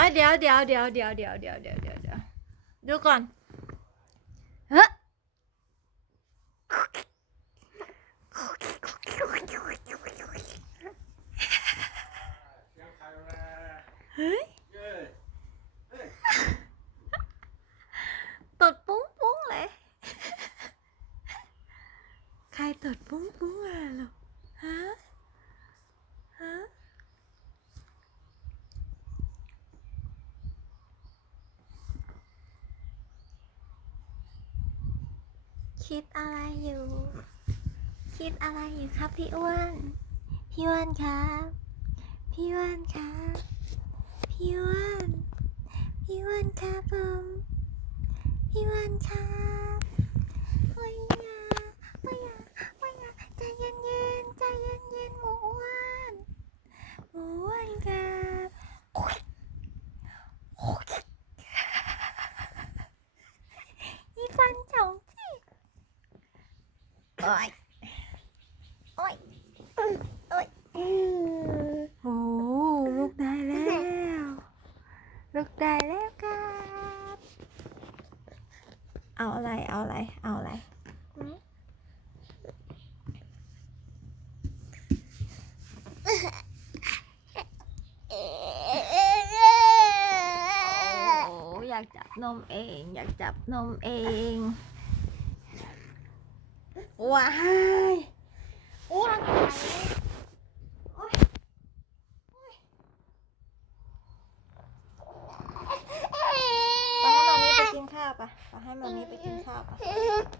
อ้ยเดี๋ยวเดี๋ยวเดี๋ยวเดี๋ยวเดี๋ยวเดี๋ยวเดี๋ยวเดี๋ยวเดี๋ยวดูก่อนเฮ้ยเสียงใครมาเฮ้ยเอ้ยตดปุ้งปุ้งเลย ใครตดปุ้งปุ้งอะหรอฮะฮะ คิดอะไรอยู่ คิดอะไรอยู่ครับพี่อ้วน พี่อ้วนครับ พี่อ้วนครับ พี่อ้วน พี่อ้วนครับผม พี่อ้วนครับโอ้ยอย่าโอ้ยอย่าโอ้ยอย่าใจเย็นเย็นๆใจเย็นเย็นๆหมูอ้วนหมูอ้วนครับโอ๊ยโอ๊ยนี่ฟันสองซี่โอ้ยโอ้ยโอ้ยโอ้ลูกได้แล้วลูกได้แล้วครับเอาอะไรเอาอะไรเอาอะไรหืมโอ้อยากจับนมเอง อยากจับนมเอง ว้ายโอ้ร่างกายอ้ให้มามีไปกินข้าวปะไปให้มามีไปกินข้าวะ